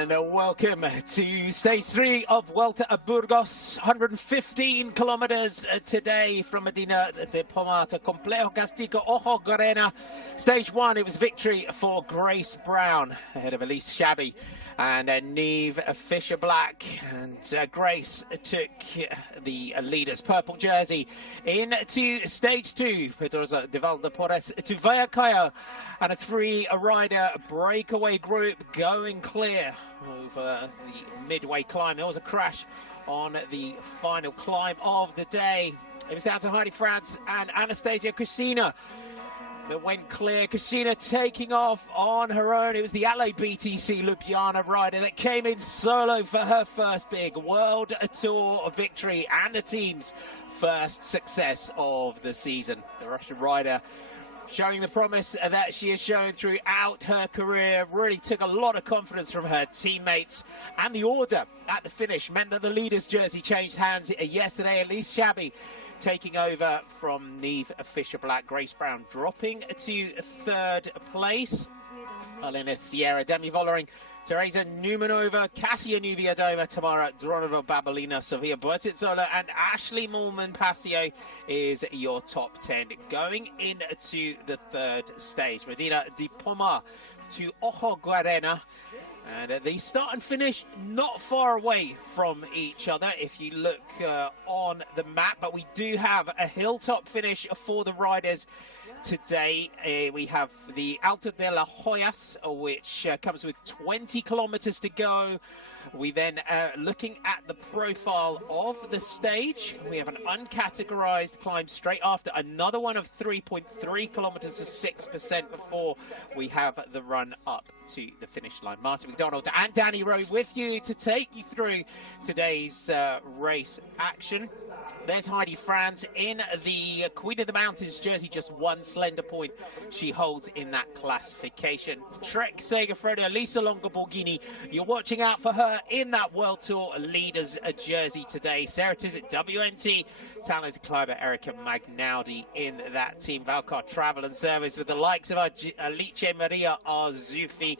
And welcome to stage 3 of Vuelta a Burgos. 115 kilometers today from Medina de Pomar to Complejo Castigo Ojo Garena. Stage 1, it was victory for Grace Brown ahead of Elise Shabby and Neve Fisher-Black. And Grace took the leader's purple jersey into stage 2. Pedrosa de Valdepores to Vallecao, and a 3-rider breakaway group going clear over the midway climb. There was a crash on the final climb of the day. It was down to Heidi Franz and Anastasia Kushina that went clear. Kushina taking off on her own. It was the LA BTC Ljubljana rider that came in solo for her first big World Tour victory and the team's first success of the season. The Russian rider showing the promise that she has shown throughout her career, really took a lot of confidence from her teammates, and the order at the finish meant that the leader's jersey changed hands yesterday. Elise Shabby taking over from Neve Fisher-Black. Grace Brown dropping to 3rd place. Elena Sierra, Demi Vollering, Teresa Numanova, Kasia Nuviadoma, Tamara Dronova-Babalina, Sofia Bertizzola, and Ashley Moolman-Passio is your top 10 going into the 3rd stage. Medina de Pomar to Ojo Guarena. And the start and finish not far away from each other if you look on the map, but we do have a hilltop finish for the riders today. We have the Alto de las Hoyas, which comes with 20 kilometers to go. We then looking at the profile of the stage. We have an uncategorized climb straight after another one of 3.3 kilometers of 6% before we have the run up to the finish line. Martin McDonald and Danny Rowe with you to take you through today's race action. There's Heidi Franz in the Queen of the Mountains jersey, just one slender point she holds in that classification. Trek Segafredo, Lisa Longo-Borghini, you're watching out for her in that World Tour leaders jersey today. Sarah Tizet, WNT, talented climber Erica Magnaudi in that team. Valcar Travel and Service with the likes of Alice Maria Arzufi.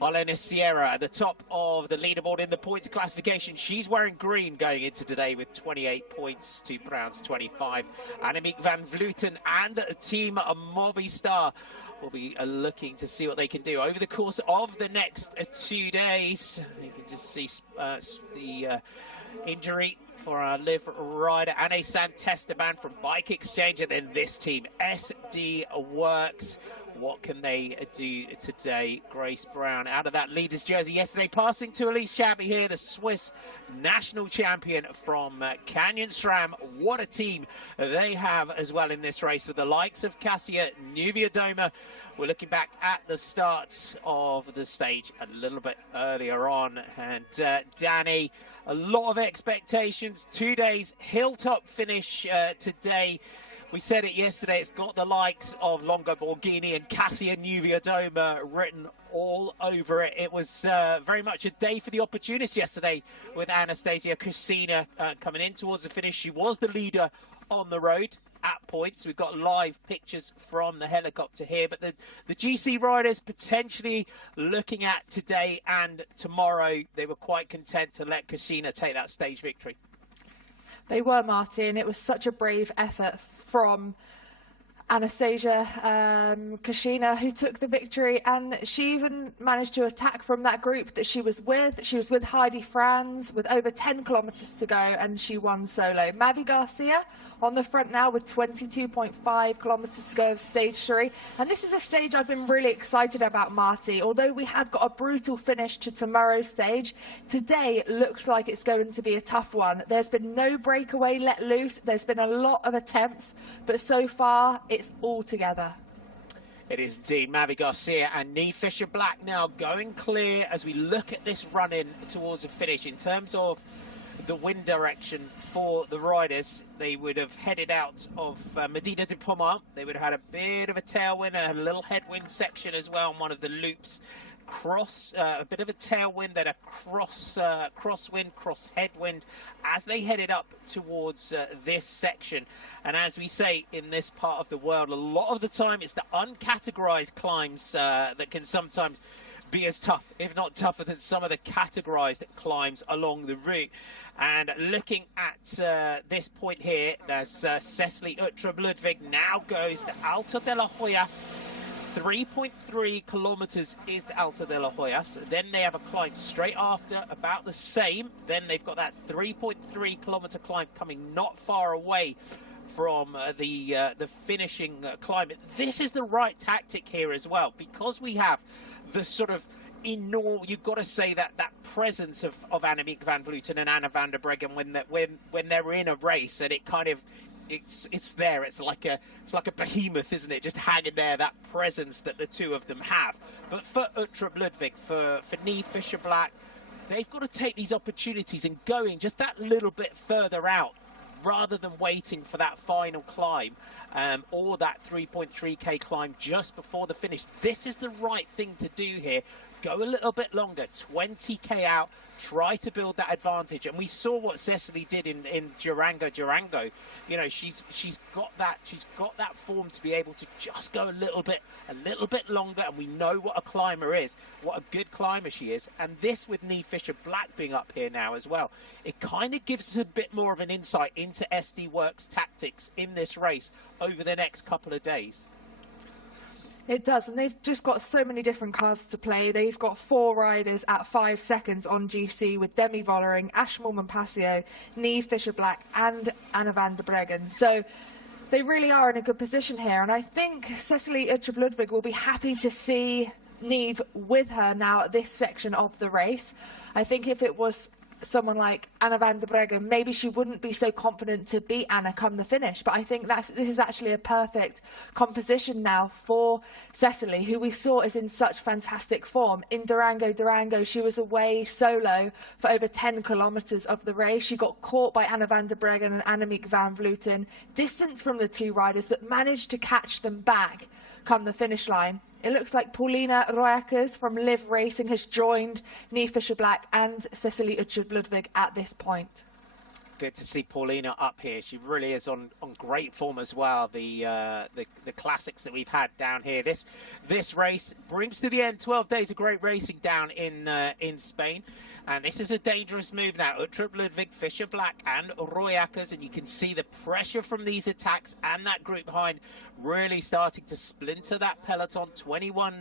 Elena Sierra at the top of the leaderboard in the points classification. She's wearing green going into today with 28 points to Brown's 25. Annemiek van Vleuten and Team Movistar will be looking to see what they can do over the course of the next 2 days. You can just see the injury for our live rider Anne Santesteban from Bike Exchange, and then this team, SD Works. What can they do today? Grace Brown out of that leader's jersey yesterday, passing to Elise Shabby here, the Swiss national champion from Canyon SRAM. What a team they have as well in this race with the likes of Kasia Nuviadoma. We're looking back at the start of the stage a little bit earlier on. And Danny, a lot of expectations. 2 days, hilltop finish today. We said it yesterday, it's got the likes of Longo-Borghini and Kasia Nuviadoma written all over it. It was very much a day for the opportunists yesterday with Anastasia Kushina coming in towards the finish. She was the leader on the road at points. We've got live pictures from the helicopter here, but the GC riders potentially looking at today and tomorrow, they were quite content to let Kushina take that stage victory. They were, Martin. It was such a brave effort from Anastasia Kushina, who took the victory, and she even managed to attack from that group that she was with. She was with Heidi Franz with over 10 kilometers to go, and she won solo. Mavi Garcia on the front now with 22.5 kilometers to go of stage 3. And this is a stage I've been really excited about, Marty. Although we have got a brutal finish to tomorrow's stage, today looks like it's going to be a tough one. There's been no breakaway let loose. There's been a lot of attempts, but so far it's all together. It is indeed. Mavi Garcia and Neve Fisher-Black now going clear as we look at this run-in towards the finish. In terms of the wind direction for the riders, they would have headed out of Medina de Pomar. They would have had a bit of a tailwind, a little headwind section as well on one of the loops. A bit of a tailwind, then a crosswind, cross headwind as they headed up towards this section. And as we say in this part of the world, a lot of the time it's the uncategorized climbs that can sometimes be as tough, if not tougher, than some of the categorized climbs along the route. And looking at this point here, there's Cecily Uttrup Ludwig now goes the Alto de la Hoyas. 3.3 kilometers is the Alto de la Hoyas. Then they have a climb straight after, about the same. Then they've got that 3.3 kilometer climb coming not far away from the finishing climb. This is the right tactic here as well, because we have the sort of enormous, you've got to say that presence of Annemiek van Vleuten and Anna van der Breggen when they're in a race, and it kind of it's there. It's like a behemoth, isn't it? Just hanging there, that presence that the two of them have. But for Uttrup Ludwig, for Niamh Fisher Black, they've got to take these opportunities and going just that little bit further out, rather than waiting for that final climb or that 3.3k climb just before the finish. This is the right thing to do here. Go a little bit longer, 20k out, try to build that advantage. And we saw what Cecily did in Durango. You know, she's got that form to be able to just go a little bit longer, and we know what a climber is, what a good climber she is. And this with Niamh Fisher Black being up here now as well, it kind of gives us a bit more of an insight into SD Works tactics in this race over the next couple of days. It does, and they've just got so many different cards to play. They've got 4 riders at 5 seconds on GC with Demi Vollering, Ashmore Monpassio, Niamh Fisher Black and Anna van der Breggen. So they really are in a good position here, and I think Cecily Uttrup Ludwig will be happy to see Niamh with her now at this section of the race. I think if it was someone like Anna van der Breggen, maybe she wouldn't be so confident to beat Anna come the finish. But I think this is actually a perfect composition now for Cecily, who we saw is in such fantastic form. In Durango, she was away solo for over 10 kilometers of the race. She got caught by Anna van der Breggen and Annemiek van Vleuten, distance from the two riders, but managed to catch them back come the finish line. It looks like Paulina Royackers from Liv Racing has joined Niamh Fisher Black and Cecily Uttrup Ludwig at this point. Good to see Paulina up here. She really is on great form as well. The classics that we've had down here. This race brings to the end 12 days of great racing down in Spain. And this is a dangerous move now. Uttrup Ludwig, Fisher Black and Royackers, and you can see the pressure from these attacks and that group behind really starting to splinter that peloton. 21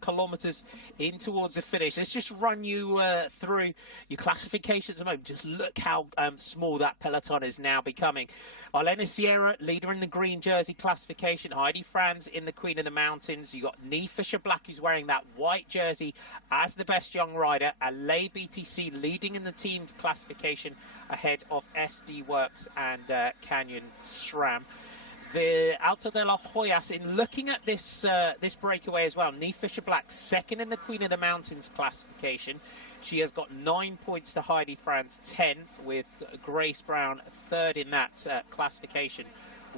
kilometers in towards the finish. Let's just run you through your classifications at the moment. Just look how small that peloton is now becoming. Arlena Sierra, leader in the green jersey classification. Heidi Franz in the Queen of the Mountains. You got Niamh Fisher Black, who's wearing that white jersey as the best young rider. Allez BTC leading in the team's classification ahead of SD Works and Canyon SRAM. The Alto de la Hoyas, in looking at this this breakaway as well, Niamh Fisher Black second in the Queen of the Mountains classification. She has got 9 points to Heidi Franz 10, with Grace Brown third in that classification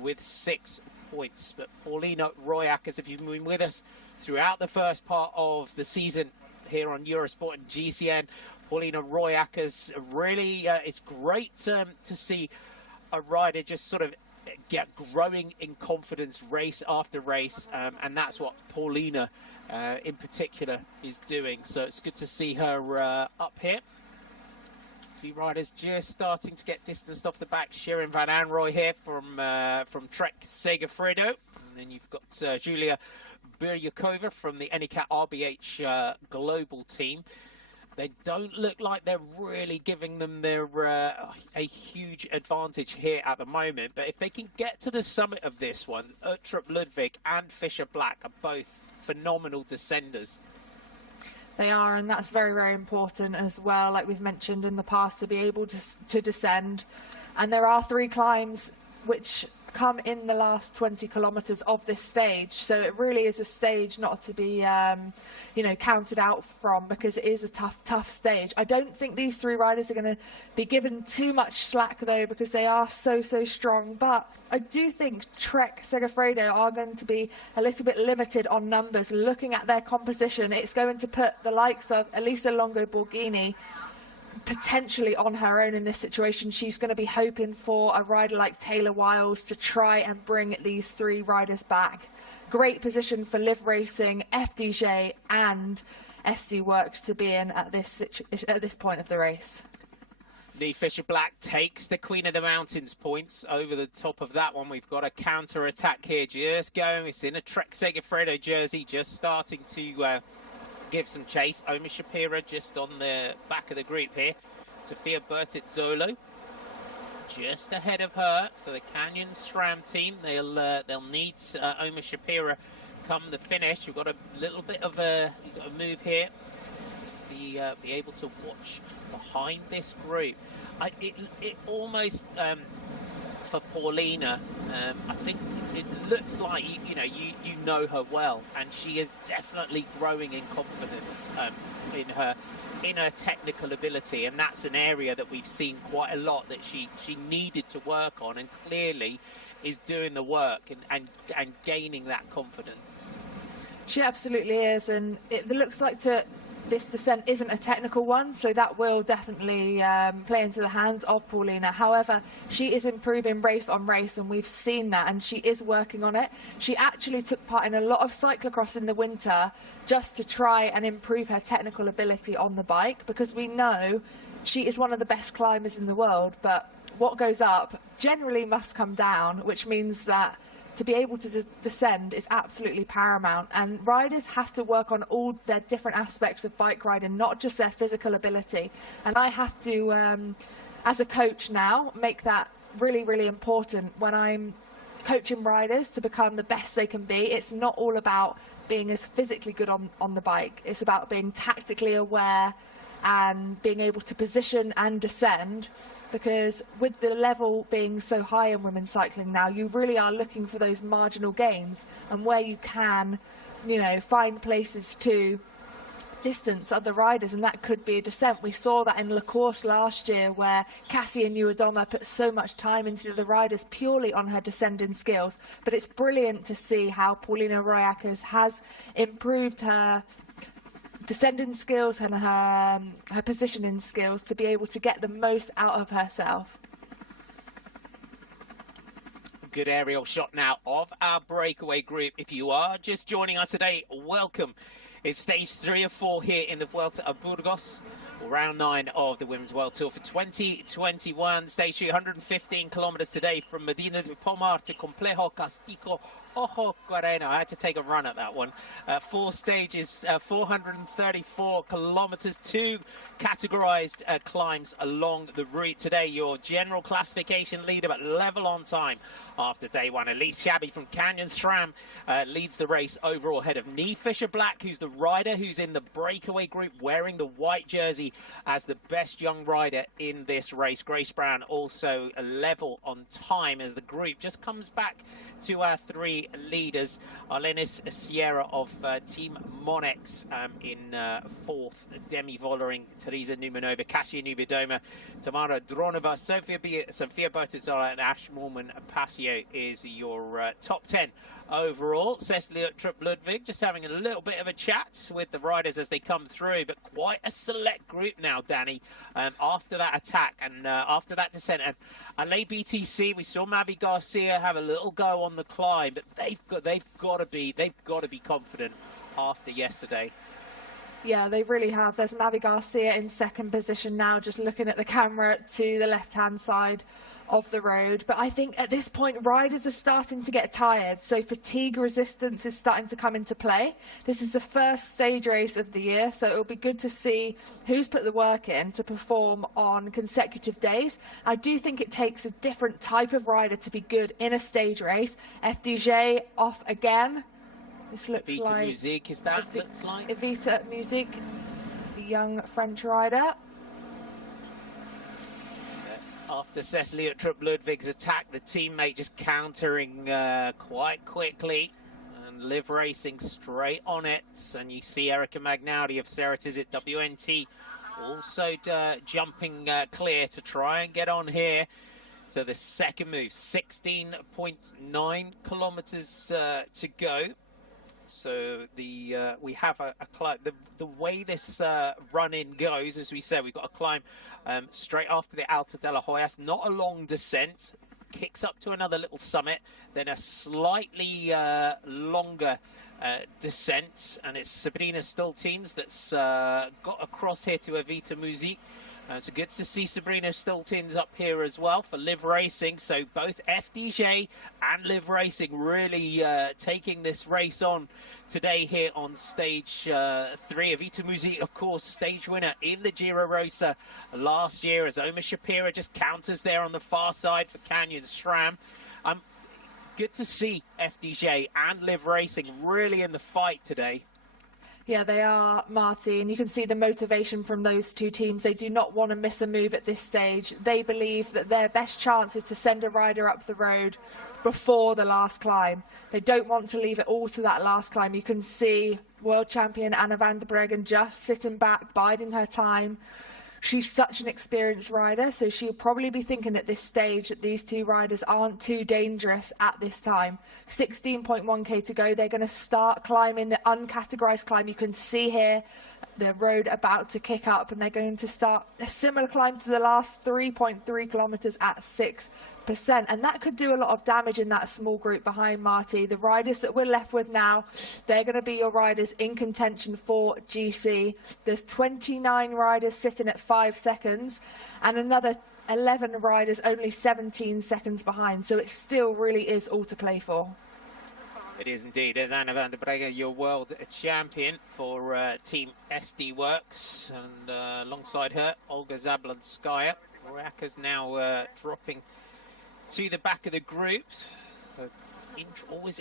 with 6 points. But Paulina Royackers, if you've been with us throughout the first part of the season here on Eurosport and GCN, Paulina Royackers, really it's great to see a rider just sort of get growing in confidence race after race, and that's what Paulina in particular is doing. So it's good to see her up here. A few riders just starting to get distanced off the back. Shirin van Anrooy here from Trek Segafredo, and then you've got Julia Biryakova from the Anycat RBH global team. They don't look like they're really giving them a huge advantage here at the moment. But if they can get to the summit of this one, Uttrup Ludwig and Fisher Black are both phenomenal descenders. They are, and that's very, very important as well, like we've mentioned in the past, to be able to descend. And there are 3 climbs which come in the last 20 kilometers of this stage, so it really is a stage not to be you know, counted out from, because it is a tough stage. I don't think these 3 riders are going to be given too much slack though, because they are so strong. But I do think Trek Segafredo are going to be a little bit limited on numbers. Looking at their composition, it's going to put the likes of Elisa Longo Borghini potentially on her own in this situation. She's going to be hoping for a rider like Taylor Wiles to try and bring these 3 riders back. Great position for Liv Racing, FDJ and SD works to be in at this point of the race. Lee Fisher-Black takes the Queen of the Mountains points over the top of that one. We've got a counter-attack here just going. It's in a Trek Segafredo jersey, just starting to give some chase. Oma Shapira just on the back of the group here. Sofia Bertizzolo just ahead of her. So the Canyon SRAM team, they'll need Oma Shapira come the finish. We've got a little bit of a move here. Just be able to watch behind this group. It almost for Paulina, I think it looks like you know her well, and she is definitely growing in confidence in her technical ability, and that's an area that we've seen quite a lot that she needed to work on, and clearly is doing the work and gaining that confidence. She absolutely is, and it looks like this descent isn't a technical one, so that will definitely play into the hands of Paulina. However, she is improving race on race, and we've seen that, and she is working on it. She actually took part in a lot of cyclocross in the winter just to try and improve her technical ability on the bike, because we know she is one of the best climbers in the world, but what goes up generally must come down, which means that to be able to descend is absolutely paramount, and riders have to work on all their different aspects of bike riding, not just their physical ability. And I have to, as a coach now, make that really, really important when I'm coaching riders to become the best they can be. It's not all about being as physically good on the bike. It's about being tactically aware and being able to position and descend, because with the level being so high in women's cycling now, you really are looking for those marginal gains, and where you can, find places to distance other riders, and that could be a descent. We saw that in La Course last year, where Cassie and Uedoma put so much time into the riders purely on her descending skills. But it's brilliant to see how Paulina Royakas has improved her descending skills and her positioning skills to be able to get the most out of herself. Good aerial shot now of our breakaway group. If you are just joining us today, welcome. It's stage 3 of 4 here in the Vuelta a Burgos, round 9 of the Women's World Tour for 2021. Stage 3, 115 kilometers today from Medina de Pomar to Complejo Castigo Ojo Guarena. I had to take a run at that one. 4 stages, 434 kilometers, 2 categorized climbs along the route today. Your general classification leader, but level on time after day 1. Elise Shabby from Canyon SRAM leads the race overall ahead of Lee Fisher-Black, who's the rider who's in the breakaway group wearing the white jersey as the best young rider in this race. Grace Brown also a level on time as the group just comes back to our 3 leaders. Arlenis Sierra of Team Monex in 4th, Demi Vollering, Teresa Numanova, Kasia Nubiadoma, Tamara Dronova, Sofia Bertizzolo, and Ash Morman Passio is your top 10 overall. Cecilia Trup-Ludwig just having a little bit of a chat with the riders as they come through, but quite a select group now, Danny, after that attack and after that descent. And LA BTC, we saw Mavi Garcia have a little go on the climb, but they've got to be confident after yesterday. Yeah, they really have. There's Mavi Garcia in 2nd position now, just looking at the camera to the left-hand side of the road. But I think at this point, riders are starting to get tired, so fatigue resistance is starting to come into play. This is the first stage race of the year, so it'll be good to see who's put the work in to perform on consecutive days. I do think it takes a different type of rider to be good in a stage race. FDJ off again. This looks Evita like Musique, is that looks like? Evita Musique, the young French rider. After Cecilia Trup-Ludwig's attack, the teammate just countering quite quickly and Liv Racing straight on it. And you see Erica Magnaudi of Ceratizit WNT also jumping clear to try and get on here. So the second move, 16.9 kilometers to go. So we have a climb. The way this run-in goes, as we said, we've got a climb straight after the Alta de la Hoyas. Not a long descent, kicks up to another little summit, then a slightly longer descent, and it's Sabrina Stultins that's got across here to Evita Muzic. So good to see Sabrina Stultins up here as well for Live Racing. So both FDJ and Live Racing really taking this race on today here on stage 3. Evita Muzic, of course, stage winner in the Giro Rosa last year, as Omar Shapira just counters there on the far side for Canyon SRAM. Good to see FDJ and Live Racing really in the fight today. Yeah, they are, Marty, and you can see the motivation from those two teams. They do not want to miss a move at this stage. They believe that their best chance is to send a rider up the road before the last climb. They don't want to leave it all to that last climb. You can see world champion Anna van der Breggen just sitting back, biding her time. She's such an experienced rider, so she'll probably be thinking at this stage that these two riders aren't too dangerous at this time. 16.1k to go. They're going to start climbing the uncategorized climb. You can see here the road about to kick up, and they're going to start a similar climb to the last 3.3 kilometers at 6%. And that could do a lot of damage in that small group behind Marty. The riders that we're left with now, they're going to be your riders in contention for GC. There's 29 riders sitting at 5 seconds, and another 11 riders only 17 seconds behind. So it still really is all to play for. It is indeed. There's Anna van der Breggen, your world champion for Team SD Works, and alongside her, Olga Zablonskaya. Raka's now dropping to the back of the group. So always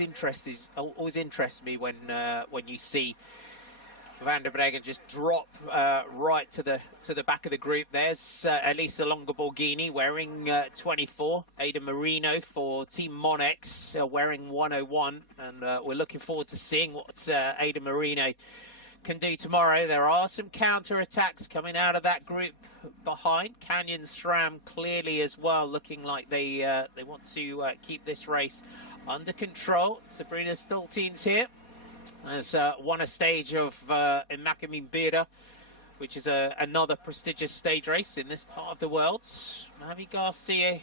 interests me when you see van der Breggen just drop right to the back of the group. There's Elisa Longoborghini wearing 24. Ada Marino for Team Monex wearing 101. And we're looking forward to seeing what Ada Marino can do tomorrow. There are some counter-attacks coming out of that group behind. Canyon SRAM clearly as well, looking like they want to keep this race under control. Sabrina Stultins here has won a stage of Imakamin Bira, which is another prestigious stage race in this part of the world. Mavi Garcia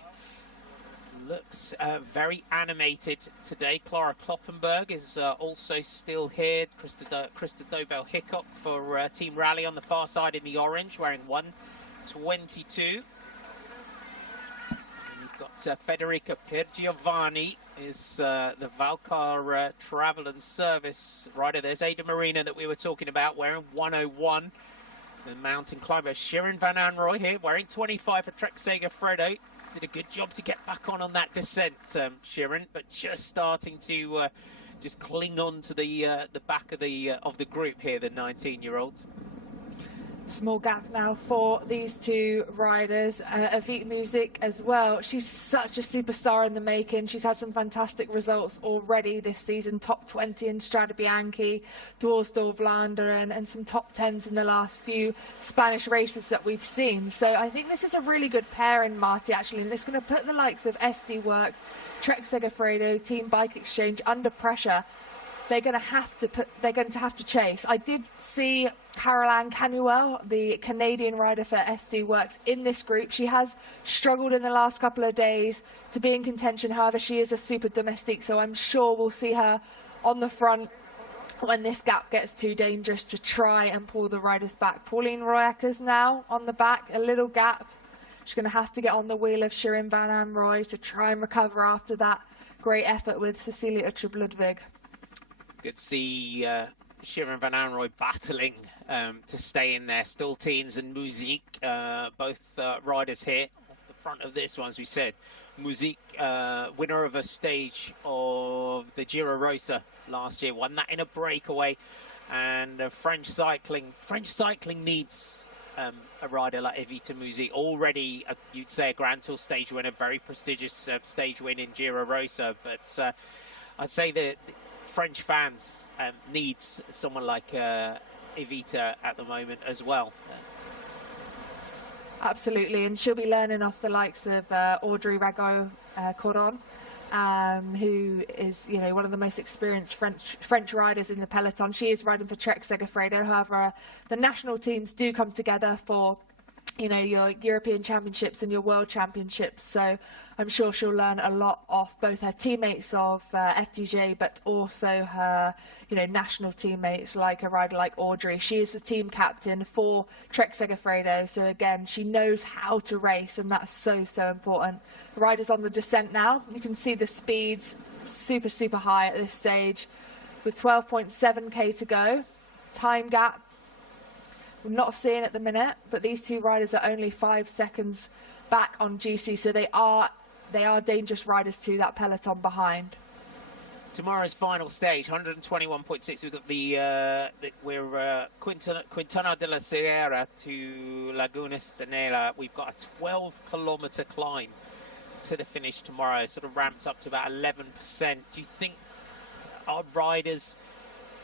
looks very animated today. Clara Kloppenberg is also still here. Krista Dobell-Hickok for Team Rally on the far side in the orange, wearing 122. We've got Federica Piergiovanni is the Valcar Travel and Service rider. There's Ada Marina that we were talking about, wearing 101. The mountain climber Shirin Van Anrooy here, wearing 25 for Trek Segafredo. Did a good job to get back on that descent, Shirin, but just starting to just cling on to the back of the group here, the 19-year-old. Small gap now for these two riders. Evita Muzic as well. She's such a superstar in the making. She's had some fantastic results already this season. Top 20 in Strade Bianchi, Dwars door Vlaanderen, and some top 10s in the last few Spanish races that we've seen. So I think this is a really good pairing, Marty, actually. And it's going to put the likes of SD Works, Trek Segafredo, Team Bike Exchange under pressure. They're going to have to chase. I did see Caroline Canuel, the Canadian rider for SD Works, in this group. She has struggled in the last couple of days to be in contention. However, she is a super domestique, so I'm sure we'll see her on the front when this gap gets too dangerous to try and pull the riders back. Pauline Royackers now on the back, a little gap. She's going to have to get on the wheel of Shirin Van Anrooy to try and recover after that great effort with Cecilia Uttrup-Ludwig. Good to see Shirin Van Anrooy battling to stay in there. Stultins and Muzic, both riders here off the front of this one, as we said. Muzic, winner of a stage of the Giro Rosa last year, won that in a breakaway. And French cycling needs a rider like Evita Muzic, already you'd say a Grand Tour stage winner, very prestigious stage win in Giro Rosa. But I'd say that French fans needs someone like Evita at the moment as well. Absolutely, and she'll be learning off the likes of Audrey Rago-Coron, who is, you know, one of the most experienced French riders in the peloton. She is riding for Trek Segafredo. However, the national teams do come together for you know, your European Championships and your World Championships. So I'm sure she'll learn a lot off both her teammates of FDJ, but also her, you know, national teammates like a rider like Audrey. She is the team captain for Trek Segafredo. So again, she knows how to race, and that's so, so important. The rider's on the descent now. You can see the speeds super, super high at this stage with 12.7k to go. Time gap, we're not seeing at the minute, but these two riders are only 5 seconds back on GC, so they are dangerous riders to that peloton behind. Tomorrow's final stage, 121.6. We've got Quintana de la Sierra to Lagunas de Nela. We've got a 12-kilometer climb to the finish tomorrow. Sort of ramps up to about 11%. Do you think our riders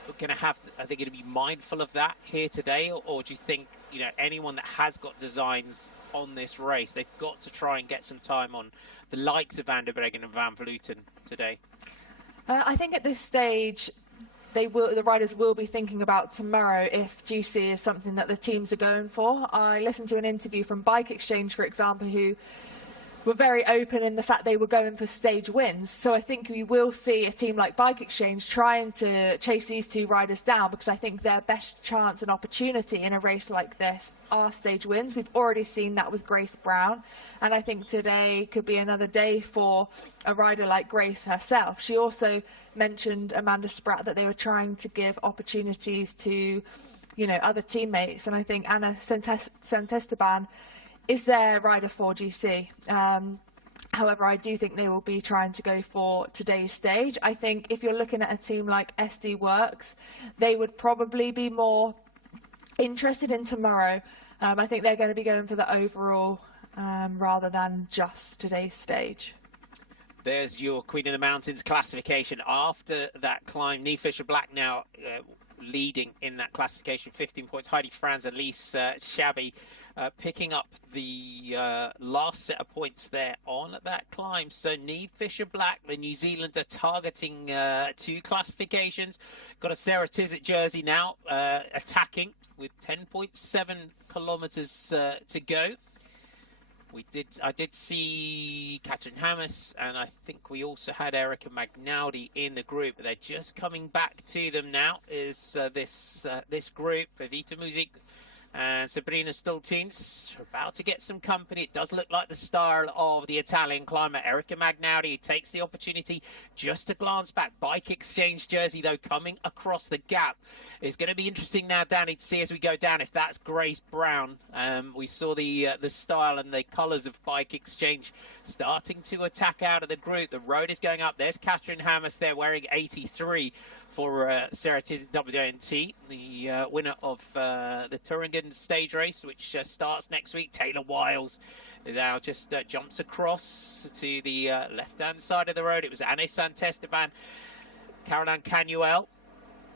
are they going to be mindful of that here today, or do you think, you know, anyone that has got designs on this race, they've got to try and get some time on the likes of Van der Breggen and Van Vleuten today? I think at this stage, the riders will be thinking about tomorrow if GC is something that the teams are going for. I listened to an interview from Bike Exchange, for example, who were very open in the fact they were going for stage wins. So I think we will see a team like Bike Exchange trying to chase these two riders down, because I think their best chance and opportunity in a race like this are stage wins. We've already seen that with Grace Brown, and I think today could be another day for a rider like Grace herself. She also mentioned, Amanda Spratt, that they were trying to give opportunities to, you know, other teammates, and I think Ana Santesteban is their rider for GC. However, I do think they will be trying to go for today's stage. I think if you're looking at a team like SD Works, they would probably be more interested in tomorrow. I think they're going to be going for the overall rather than just today's stage. There's your Queen of the Mountains classification. After that climb, Niamh Fisher-Black now leading in that classification, 15 points. Heidi Franz, Elise Shabby picking up the last set of points there on that climb. So Niamh Fisher-Black, the New Zealander, targeting 2 classifications. Got a Sarah Tizet jersey now, attacking with 10.7 kilometers to go. I did see Katrin Hammes, and I think we also had Erica Magnaldi in the group. They're just coming back to them now. Is this group, Evita Music and Sabrina Stultins, about to get some company. It does look like the style of the Italian climber, Erica Magnaldi, who takes the opportunity just to glance back. Bike Exchange jersey, though, coming across the gap. It's going to be interesting now, Danny, to see as we go down if that's Grace Brown. We saw the style and the colours of Bike Exchange starting to attack out of the group. The road is going up. There's Katrin Hammes there wearing 83 for Sarah Tizet WNT, the winner of the Thuringen stage race, which starts next week. Taylor Wiles now just jumps across to the left-hand side of the road. It was Ana Santesteban. Caroline Canuel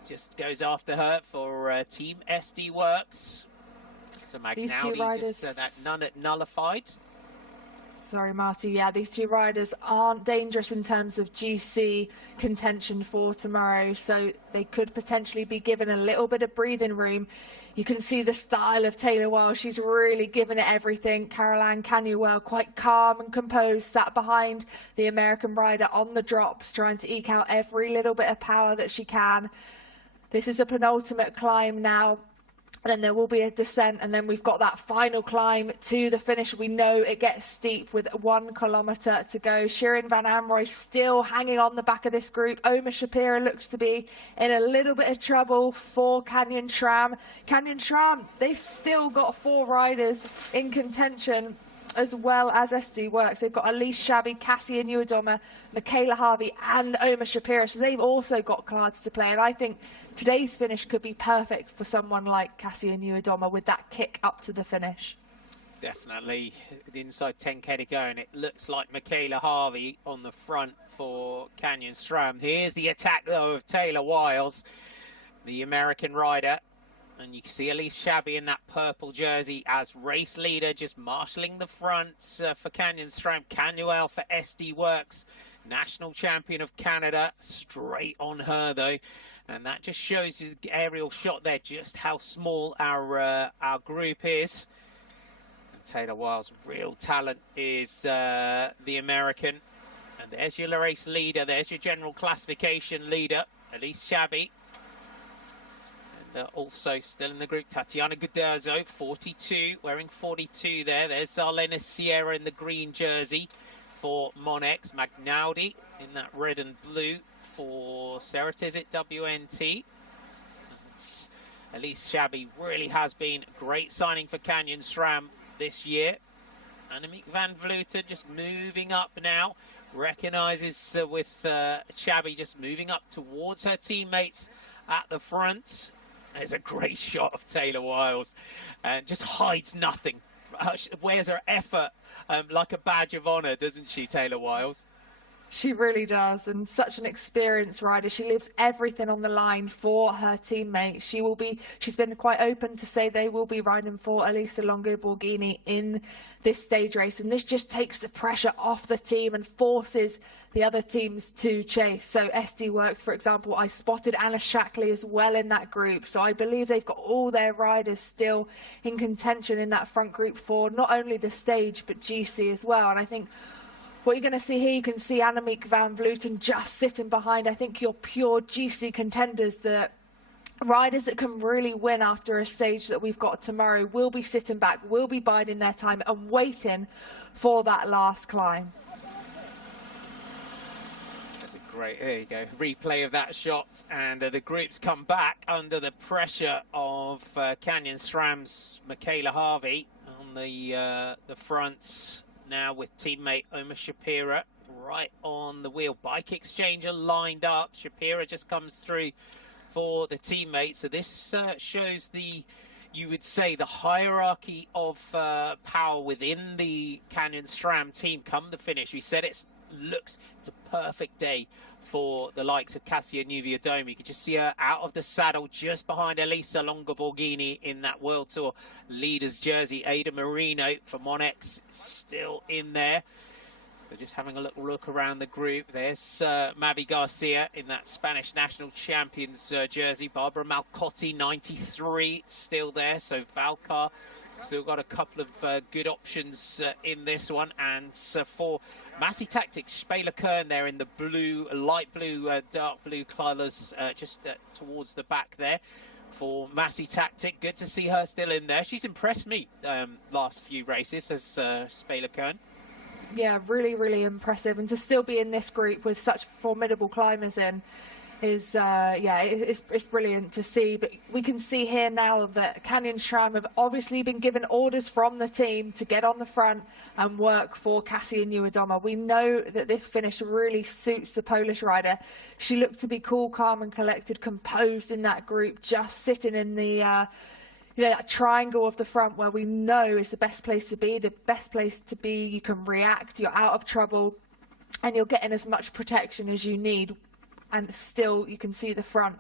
just goes after her for Team SD Works. So Magnaldi just that nullified. Sorry, Marty. Yeah, these two riders aren't dangerous in terms of GC contention for tomorrow, so they could potentially be given a little bit of breathing room. You can see the style of Taylor Wiles. She's really given it everything. Caroline Canuel, quite calm and composed, sat behind the American rider on the drops, trying to eke out every little bit of power that she can. This is a penultimate climb now. Then there will be a descent, and then we've got that final climb to the finish. We know it gets steep with 1 kilometer to go. Shirin Van Amroy still hanging on the back of this group. Oma Shapira looks to be in a little bit of trouble for Canyon SRAM. Canyon SRAM, they've still got 4 riders in contention, as well as SD Works. They've got Elise Shabby, Cassia Nieuwedoma, Michaela Harvey, and Oma Shapira. So they've also got cards to play. And I think today's finish could be perfect for someone like Cassia Nieuwedoma with that kick up to the finish. Definitely. The inside 10k to go, and it looks like Michaela Harvey on the front for Canyon SRAM. Here's the attack, though, of Taylor Wiles, the American rider. And you can see Elise Shabby in that purple jersey as race leader, just marshalling the front for Canyon SRAM. Canuel for SD Works, national champion of Canada, straight on her, though. And that just shows you the aerial shot there, just how small our group is. Taylor Wiles' real talent is the American. And there's your race leader. There's your general classification leader, Elise Shabby. And also still in the group, Tatiana Guderzo, 42, wearing 42 there. There's Arlena Sierra in the green jersey for Monex. Magnaudi in that red and blue for Ceratizit WNT. Elise Shabby really has been a great signing for Canyon SRAM this year. Annemiek van Vleuten just moving up now. Recognises with Shabby just moving up towards her teammates at the front. There's a great shot of Taylor Wiles and just hides nothing. Wears her effort like a badge of honour, doesn't she, Taylor Wiles? She really does, and such an experienced rider. She leaves everything on the line for her teammates. She's been quite open to say they will be riding for Elisa Longo Borghini in this stage race, and this just takes the pressure off the team and forces the other teams to chase. So SD Works, for example, I spotted Anna Shackley as well in that group, so I believe they've got all their riders still in contention in that front group for not only the stage but GC as well. And I think what you're going to see here, you can see Annemiek van Vleuten just sitting behind, I think, your pure GC contenders. The riders that can really win after a stage that we've got tomorrow will be sitting back, will be biding their time and waiting for that last climb. That's a great, there you go, replay of that shot. And the groups come back under the pressure of Canyon SRAM's Michaela Harvey on the front. Now with teammate Oma Shapira right on the wheel. Bike exchanger lined up. Shapira just comes through for the teammates. So this shows you would say, the hierarchy of power within the Canyon SRAM team come the finish. We said it looks, it's a perfect day for the likes of Cassia Niewiadoma. You can just see her out of the saddle just behind Elisa Longo Borghini in that World Tour leaders jersey. Ada Marino for Monex still in there. So just having a little look around the group. There's Mavi Garcia in that Spanish national champions jersey. Barbara Malcotti, 93, still there. So Valcar still got a couple of good options in this one. And for Massey Tactics, Spela Kern there in the blue, light blue, dark blue colours, just towards the back there for Massey Tactic. Good to see her still in there. She's impressed me last few races as Spela Kern. Yeah, really, really impressive. And to still be in this group with such formidable climbers in is, yeah, it's brilliant to see. But we can see here now that Canyon SRAM have obviously been given orders from the team to get on the front and work for Cassia Niewiadoma. We know that this finish really suits the Polish rider. She looked to be cool, calm and collected, composed in that group, just sitting in the that triangle of the front where we know is the best place to be, you can react, you're out of trouble, and you're getting as much protection as you need, and still you can see the front.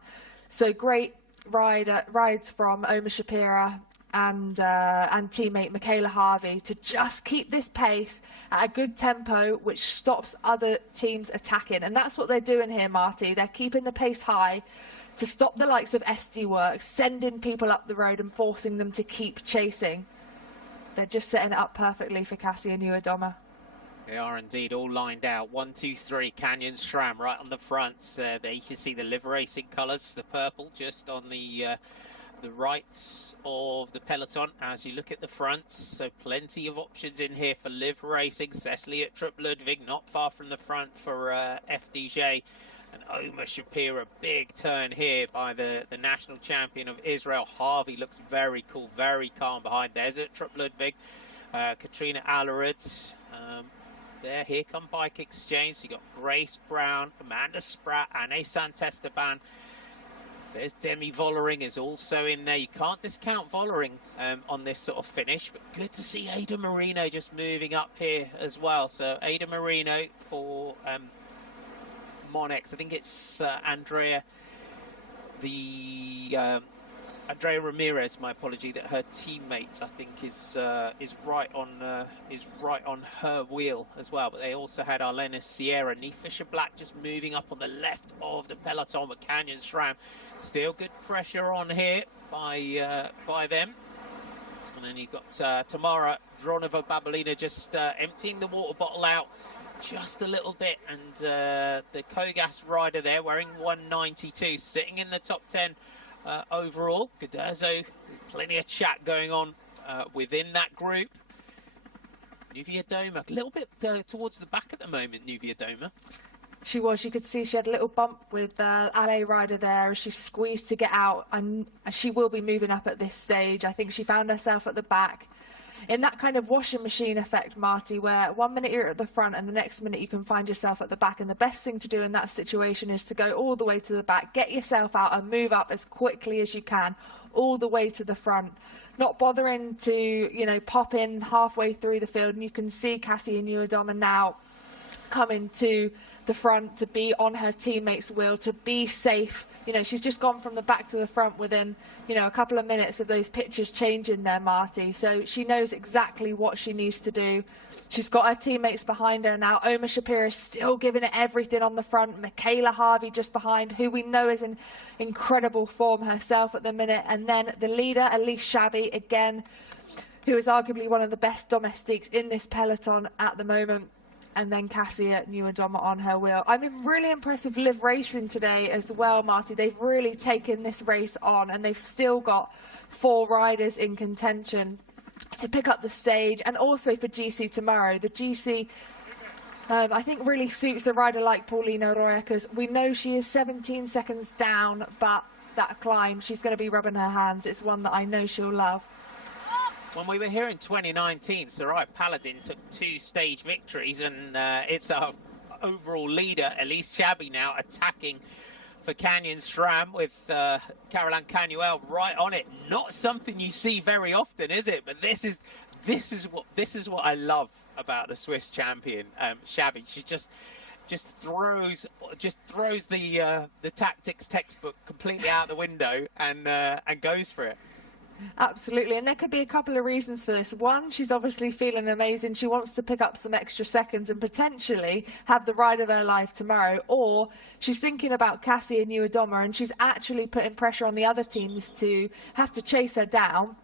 So great rides from Oma Shapira and teammate Michaela Harvey to just keep this pace at a good tempo, which stops other teams attacking. And that's what they're doing here, Marty. They're keeping the pace high to stop the likes of SD Works, sending people up the road and forcing them to keep chasing. They're just setting it up perfectly for Cassia Niewiadoma. They are indeed all lined out. 1, 2, 3, Canyon SRAM right on the front. There you can see the Live Racing colours, the purple just on the right of the peloton as you look at the front. So plenty of options in here for Live Racing. Cecily at Trupp Ludwig not far from the front for FDJ. And Oma Shapira, big turn here by the national champion of Israel. Harvey looks very cool, very calm behind. There's at Trupp Ludwig. Katrina Allerud. Here come Bike Exchange. So you got Grace Brown, Amanda Spratt, Anne Santesteban. There's Demi Vollering is also in there. You can't discount Vollering on this sort of finish, but good to see Ada Marino just moving up here as well. So Ada Marino for Monex. I think it's Andrea Ramirez, my apology, that her teammate I think is right on her wheel as well. But they also had Arlena Sierra, Nee Fisher-Black just moving up on the left of the peloton with Canyon SRAM. Still good pressure on here by them. And then you've got Tamara Dronova Babalina just emptying the water bottle out just a little bit. And the Kogas rider there wearing 192, sitting in the top 10 overall. Gudurzo, there's plenty of chat going on within that group. Nuvia Doma, a little bit towards the back at the moment, Nuvia Doma. She was. You could see she had a little bump with LA rider there as she squeezed to get out, and she will be moving up at this stage. I think she found herself at the back in that kind of washing machine effect, Marty, where 1 minute you're at the front and the next minute you can find yourself at the back. And the best thing to do in that situation is to go all the way to the back, get yourself out and move up as quickly as you can, all the way to the front. Not bothering to, you know, pop in halfway through the field. And you can see Cassie and Uedoma now coming to the front to be on her teammates' wheel, to be safe. You know, she's just gone from the back to the front within, you know, a couple of minutes of those pictures changing there, Marty. So she knows exactly what she needs to do. She's got her teammates behind her now. Oma Shapiro still giving it everything on the front. Michaela Harvey just behind, who we know is in incredible form herself at the minute. And then the leader, Elise Shabby, again, who is arguably one of the best domestiques in this peloton at the moment. And then Cassia Uedoma on her wheel. I mean, really impressive Liv Racing today as well, Marty. They've really taken this race on, and they've still got 4 riders in contention to pick up the stage. And also for GC tomorrow, the GC I think really suits a rider like Paulina Arroyo, because we know she is 17 seconds down, but that climb, she's going to be rubbing her hands. It's one that I know she'll love. When we were here in 2019, Sarai Paladin took 2 stage victories, and it's our overall leader, Elise Shabby, now attacking for Canyon SRAM with Caroline Canuel right on it. Not something you see very often, is it? But this is what I love about the Swiss champion, Shabby. She just throws the tactics textbook completely out the window and goes for it. Absolutely, and there could be a couple of reasons for this. One, she's obviously feeling amazing. She wants to pick up some extra seconds and potentially have the ride of her life tomorrow. Or she's thinking about Cassie and Uedoma, and she's actually putting pressure on the other teams to have to chase her down,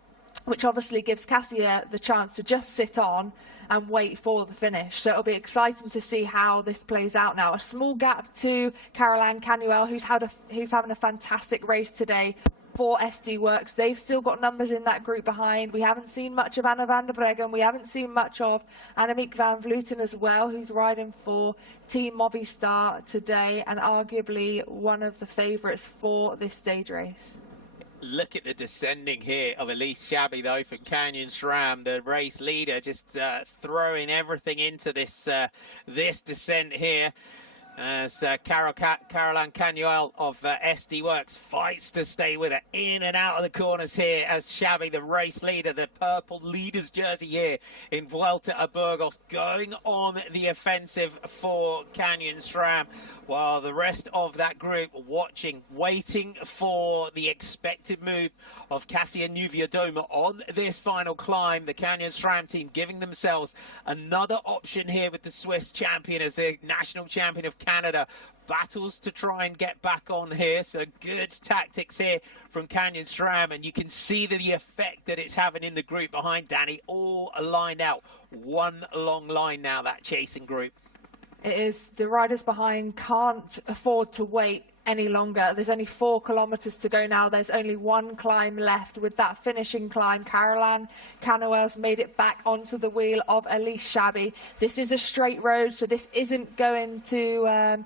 which obviously gives Cassia the chance to just sit on and wait for the finish. So it'll be exciting to see how this plays out now. A small gap to Caroline Canuel, who's having a fantastic race today for SD Works. They've still got numbers in that group behind. We haven't seen much of Anna van der Breggen. We haven't seen much of Annemiek van Vleuten as well, who's riding for Team Movistar today and arguably one of the favourites for this stage race. Look at the descending here of Elise Shabby, though, for Canyon SRAM, the race leader, just throwing everything into this this descent here. As Caroline Canuel of SD Works fights to stay with her in and out of the corners here, as Shabby, the race leader, the purple leader's jersey here in Vuelta a Burgos, going on the offensive for Canyon SRAM, while the rest of that group watching, waiting for the expected move of Cassia Uedoma on this final climb. The Canyon SRAM team giving themselves another option here with the Swiss champion as the national champion of Canada battles to try and get back on here. So good tactics here from Canyon SRAM, and you can see the effect that it's having in the group behind Danny, all lined out. One long line now, that chasing group. It is. The riders behind can't afford to wait any longer. There's only 4 kilometres to go now. There's only 1 climb left. With that finishing climb, Caroline Canuel's made it back onto the wheel of Elise Shabby. This is a straight road, so this isn't going to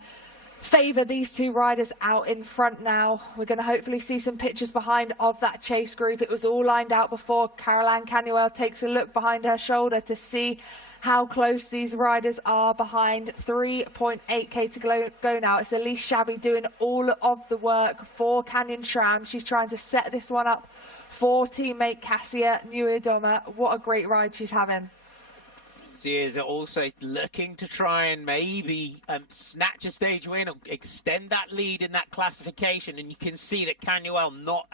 favour these 2 riders out in front now. We're going to hopefully see some pictures behind of that chase group. It was all lined out before. Caroline Canuel takes a look behind her shoulder to see how close these riders are behind. 3.8k to go now. It's Elise Shabby doing all of the work for Canyon SRAM. She's trying to set this one up for teammate Cassia Uedoma. What a great ride she's having. She is also looking to try and maybe snatch a stage win or extend that lead in that classification. And you can see that Canuel not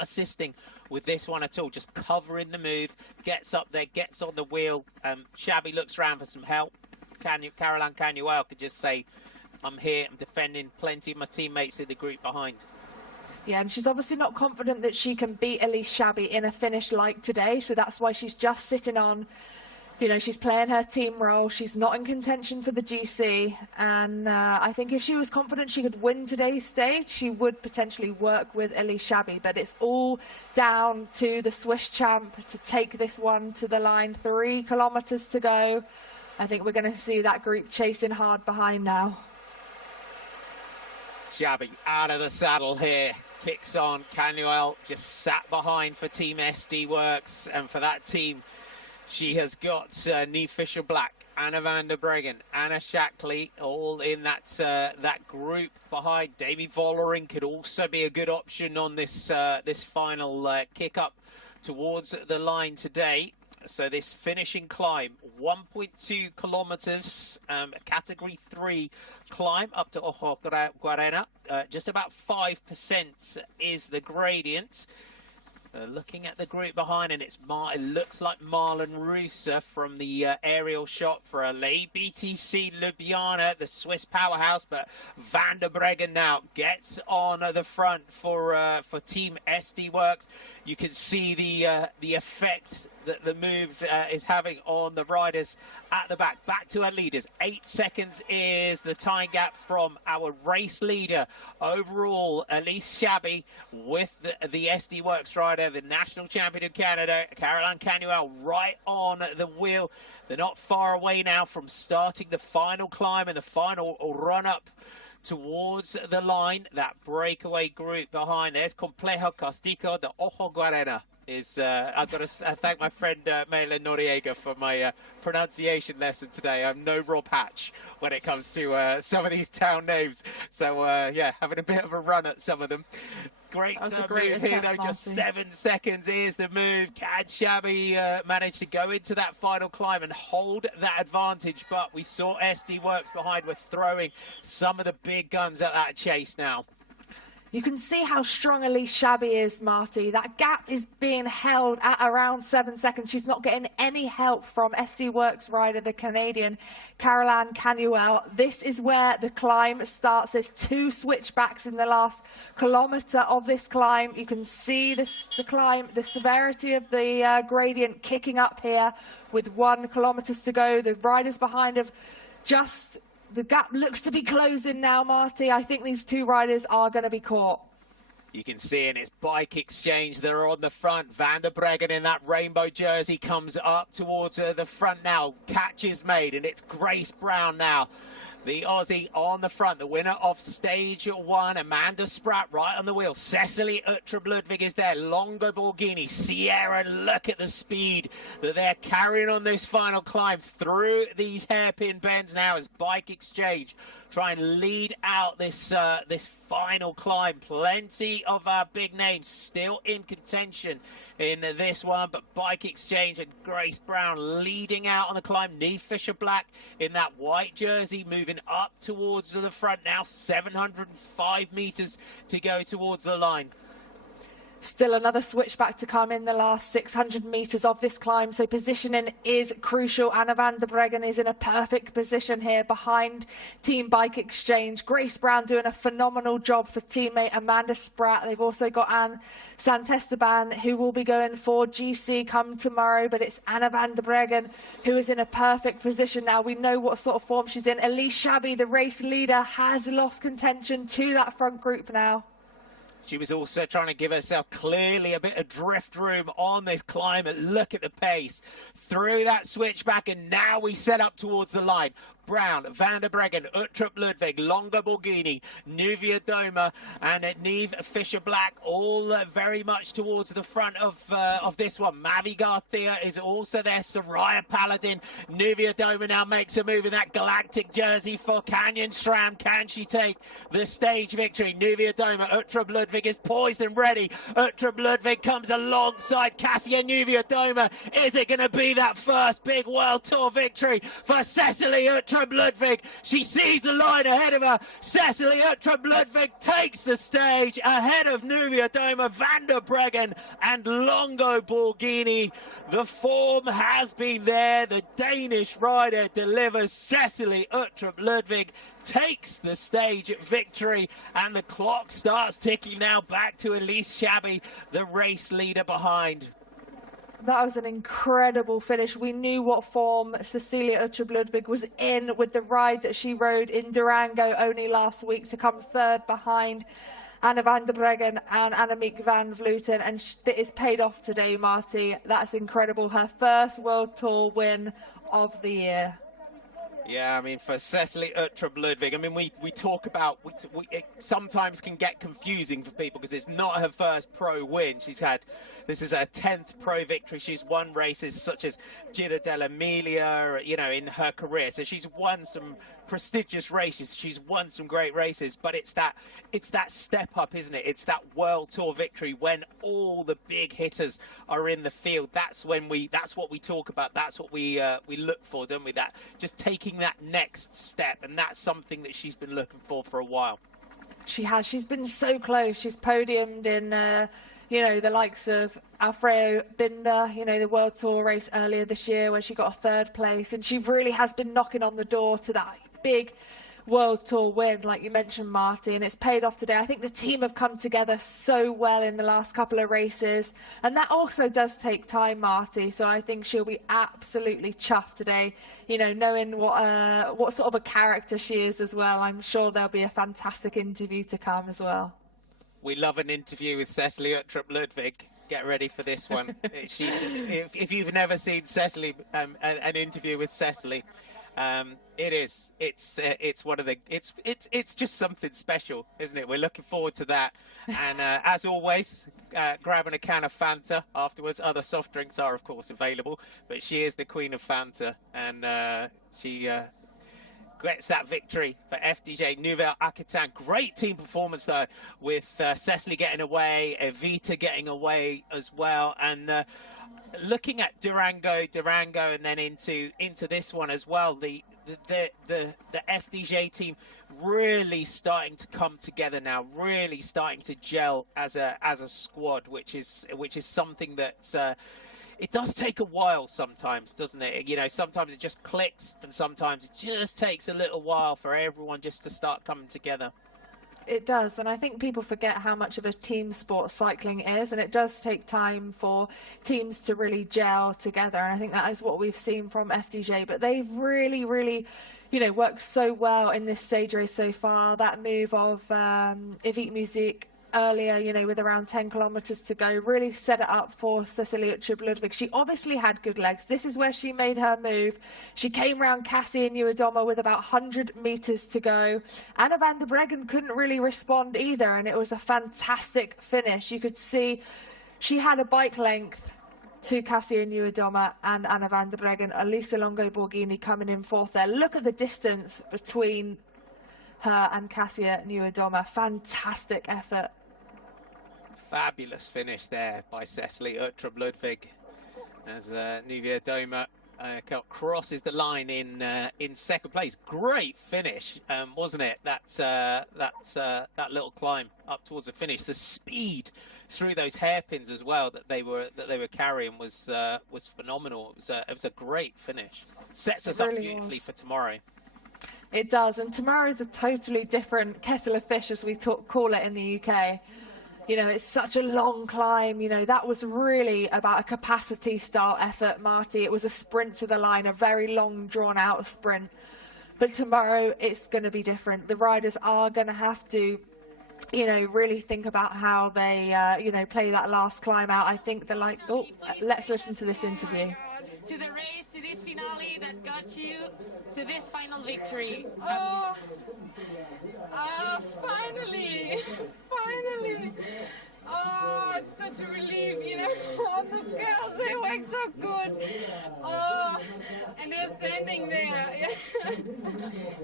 assisting with this one at all, just covering the move, gets up there, gets on the wheel. Shabby looks around for some help. Caroline Canuel could just say, I'm here, I'm defending, plenty of my teammates in the group behind. Yeah, and she's obviously not confident that she can beat Elise Shabby in a finish like today, so that's why she's just sitting on. You know, she's playing her team role. She's not in contention for the GC. And I think if she was confident she could win today's stage, she would potentially work with Elise Shabby. But it's all down to the Swiss champ to take this one to the line. 3 kilometers to go. I think we're going to see that group chasing hard behind now. Shabby out of the saddle here. Kicks on. Canuel just sat behind for Team SD Works. And for that team, she has got Niamh Fisher-Black, Anna van der Breggen, Anna Shackley, all in that group behind. Davy Vollering could also be a good option on this this final kick up towards the line today. So this finishing climb, 1.2 kilometers, category 3 climb up to Ojo Guarena. Just about 5% is the gradient. Looking at the group behind, and it looks like Marlon Rusa from the aerial shot for LA BTC Ljubljana, the Swiss powerhouse. But Van der Breggen now gets on the front for Team SD Works. You can see the effect that the move is having on the riders at the back. Back to our leaders. 8 seconds is the time gap from our race leader. Overall, Elise Shabby with the SD Works rider, the national champion of Canada, Caroline Canuel, right on the wheel. They're not far away now from starting the final climb and the final run-up towards the line. That breakaway group behind. There's Complejo Castico de Ojo Guarena. I've got to thank my friend Mela Noriega for my pronunciation lesson today. I'm no Rob Hatch when it comes to some of these town names. So, yeah, having a bit of a run at some of them. Great move here, though. Just 7 seconds is the move. Can Shabby manage to go into that final climb and hold that advantage? But we saw SD Works behind. We're throwing some of the big guns at that chase now. You can see how strong Elise Shabby is, Marty. That gap is being held at around 7 seconds. She's not getting any help from SD Works rider, the Canadian Caroline Canuel. This is where the climb starts. There's 2 switchbacks in the last kilometre of this climb. You can see the climb, the severity of the gradient kicking up here with 1 kilometre to go. The riders behind have just... The gap looks to be closing now, Marty. I think these 2 riders are going to be caught. You can see in its bike exchange, they're on the front. Van der Breggen in that rainbow jersey comes up towards the front now. Catch is made, and it's Grace Brown now. The Aussie on the front, the winner of stage 1, Amanda Spratt right on the wheel. Cecily Uttrup-Ludwig is there. Longo Borghini, Sierra, look at the speed that they're carrying on this final climb through these hairpin bends now as bike exchange try and lead out this this final climb. Plenty of big names still in contention in this one, but Bike Exchange and Grace Brown leading out on the climb. Niamh Fisher-Black in that white jersey moving up towards the front now. 705 meters to go towards the line. Still another switchback to come in the last 600 meters of this climb, so positioning is crucial. Anna van der Breggen is in a perfect position here behind Team Bike Exchange. Grace Brown doing a phenomenal job for teammate Amanda Spratt. They've also got Anne Santesteban, who will be going for GC come tomorrow, but it's Anna van der Breggen who is in a perfect position now. We know what sort of form she's in. Elise Shabby, the race leader, has lost contention to that front group now. She was also trying to give herself clearly a bit of drift room on this climb. Look at the pace through that switchback, and now we set up towards the line. Brown, Van der Breggen, Uttrup-Ludwig, Longo Borghini, Nuvia Doma, and Niamh Fisher-Black, all very much towards the front of this one. Mavi Garcia is also there. Soraya Paladin, Nuvia Doma now makes a move in that galactic jersey for Canyon SRAM. Can she take the stage victory? Nuvia Doma, Uttrup-Ludwig is poised and ready. Uttrup-Ludwig comes alongside Cassia Nuvia Doma. Is it going to be that first big World Tour victory for Cecily Uttrup-Ludwig? Uttrup-Ludwig. She sees the line ahead of her. Cecilie Uttrup-Ludwig takes the stage ahead of Nuvia Doma, Van der Breggen and Longo Borghini. The form has been there. The Danish rider delivers. Cecilie Uttrup-Ludwig takes the stage victory, and the clock starts ticking now back to Elise Shabby, the race leader behind. That was an incredible finish. We knew what form Cecilie Uttrup-Ludwig was in with the ride that she rode in Durango only last week to come third behind Anna van der Breggen and Annemiek van Vleuten, and it is paid off today, Marty. That's incredible. Her first World Tour win of the year. Yeah, I mean, for Cecilie Uttrup-Ludwig, I mean, we talk about, it sometimes can get confusing for people because it's not her first pro win. This is her 10th pro victory. She's won races such as Giro dell'Emilia, you know, in her career. So she's won some prestigious races. She's won some great races, but it's that step up, isn't it? It's that World Tour victory when all the big hitters are in the field. That's what we talk about. That's what we look for, don't we? That just taking that next step, and that's something that she's been looking for a while. She has. She's been so close. She's podiumed in, you know, the likes of Alfredo Binder, you know, the World Tour race earlier this year where she got a third place, and she really has been knocking on the door to that big World Tour win, like you mentioned, Marty, and it's paid off today. I think the team have come together so well in the last couple of races, and that also does take time, Marty, so I think she'll be absolutely chuffed today, you know, knowing what sort of a character she is as well. I'm sure there'll be a fantastic interview to come as well. We love an interview with Cecilie Uttrup-Ludwig. Get ready for this one. If you've never seen Cecilie, an interview with Cecilie, it's just something special, isn't it? We're looking forward to that, and as always, grabbing a can of Fanta afterwards. Other soft drinks are of course available, but she is the queen of Fanta, and she gets that victory for FDJ Nouvelle-Aquitaine. Great team performance though, with Cecilie getting away, Evita getting away as well, and looking at Durango, and then into this one as well. The FDJ team really starting to come together now, really starting to gel as a squad, which is something that it does take a while sometimes, doesn't it? You know, sometimes it just clicks, and sometimes it just takes a little while for everyone just to start coming together. It does, and I think people forget how much of a team sport cycling is, and it does take time for teams to really gel together, and I think that is what we've seen from FDJ, but they've really, you know, worked so well in this stage race so far. That move of Evita Music earlier, you know, with around 10 kilometers to go, really set it up for Cecilie Uttrup-Ludwig. She obviously had good legs. This is where she made her move. She came round Cassie and Nieuwedoma with about 100 meters to go. Anna van der Breggen couldn't really respond either, and it was a fantastic finish. You could see she had a bike length to Cassie and Nieuwedoma and Anna van der Breggen. Elisa Longo Borghini coming in fourth there. Look at the distance between her and Cassia Nieuwedoma. Fantastic effort. Fabulous finish there by Cecilie Uttrup-Ludwig as Nuvia Doma crosses the line in second place. Great finish, wasn't it? That little climb up towards the finish. The speed through those hairpins as well that they were carrying was phenomenal. It was a great finish. Sets us up beautifully for tomorrow. It does, and tomorrow is a totally different kettle of fish, as we call it in the UK. You know, it's such a long climb. You know, that was really about a capacity style effort, Marty. It was a sprint to the line, a very long, drawn-out sprint. But tomorrow, it's going to be different. The riders are going to have to, you know, really think about how they, you know, play that last climb out. I think they're like, oh, let's listen to this interview. To the race, to this finale that got you to this final victory. Finally! Oh, it's such a relief, you know. Oh, the girls, they work so good. Oh, and they're standing there.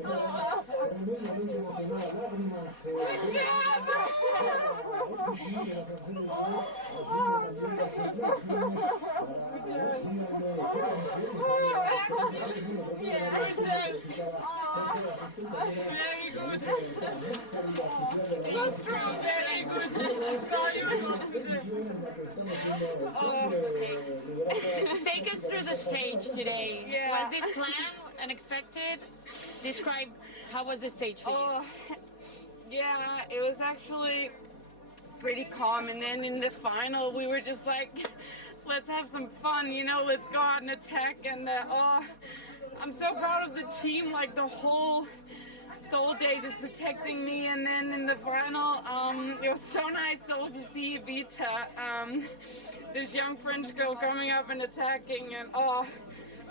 Oh. Good job! Yeah. Very good. So strong. Very good. Oh, Take us through the stage today. Yeah. Was this planned, unexpected? Describe how was the stage for you? oh, yeah, it was actually pretty calm. And then in the final, we were just like, let's have some fun, you know, let's go out and attack. And I'm so proud of the team, like the whole day just protecting me. And then in the final, it was so nice to also see Evita, this young French girl coming up and attacking. And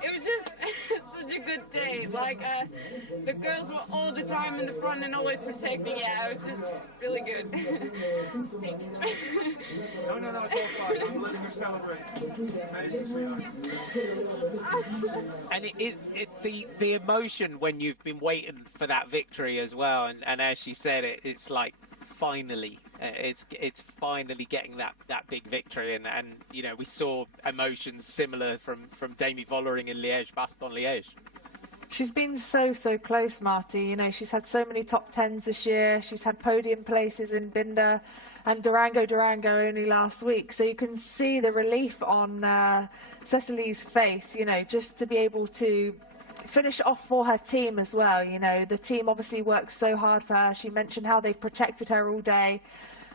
it was just such a good day. Like the girls were all the time in the front and always protecting. Yeah, it was just really good. Thank you so much. No, it's all fine. I'm letting her celebrate. Amazing, sweetheart. And the emotion when you've been waiting for that victory as well, and as she said, it's like finally, it's finally getting that big victory, and you know, we saw emotions similar from Demi Vollering in Liège-Bastogne-Liège. She's been so close, Marty. You know, she's had so many top tens this year. She's had podium places in Binder and Durango only last week. So you can see the relief on Cecily's face, you know, just to be able to finish off for her team as well. You know, the team obviously worked so hard for her. She mentioned how they've protected her all day.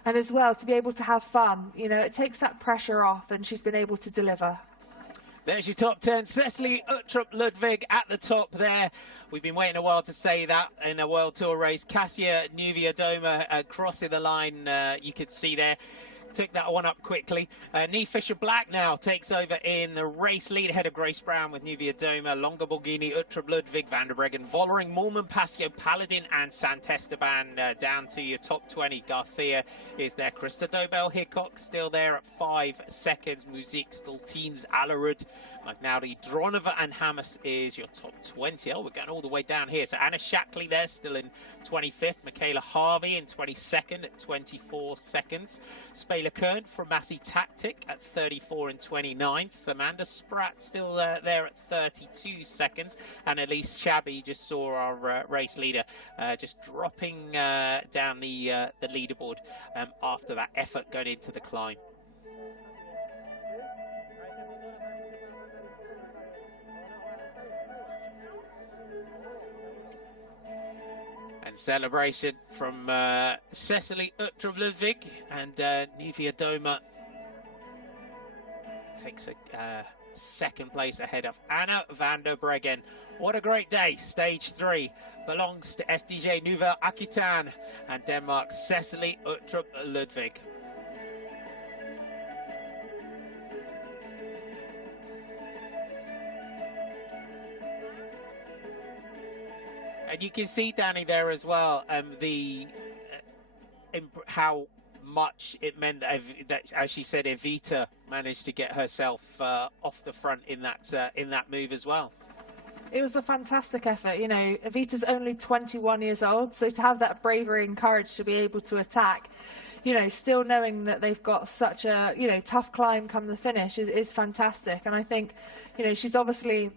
And as well, to be able to have fun, you know, it takes that pressure off, and she's been able to deliver. There's your top 10. Cecily Uttrup-Ludwig at the top there. We've been waiting a while to say that in a World Tour race. Kasia Niewiadoma crossing the line, you could see there. Took that one up quickly. Niamh Fisher-Black now takes over in the race lead ahead of Grace Brown with Niewiadoma, Longoborghini, Uttrup-Ludwig, Van der Breggen, Vollering, Moolman, Pasio, Paladin and Santesteban down to your top 20. Garcia is there. Christa Dobell-Hickok still there at 5 seconds. Muziek, Stultins, Alerud, McNally, Dronova and Hamas is your top 20. Oh, we're going all the way down here. So Anna Shackley there still in 25th. Michaela Harvey in 22nd at 24 seconds. Spela Kern from Massey Tactic at 34 and 29th. Amanda Spratt still there at 32 seconds. And Elise Shabby just saw our race leader just dropping down the leaderboard after that effort going into the climb. And celebration from Cecily Uttrup-Ludwig, and Niewiadoma takes a second place ahead of Anna van der Breggen. What a great day. Stage 3 belongs to FDJ Nouvelle Aquitaine and Denmark's Cecily Uttrup-Ludwig. And you can see, Danny, there as well, how much it meant that, as she said, Evita managed to get herself off the front in that move as well. It was a fantastic effort. You know, Evita's only 21 years old, so to have that bravery and courage to be able to attack, you know, still knowing that they've got such a, you know, tough climb come the finish is fantastic. And I think, you know, she's obviously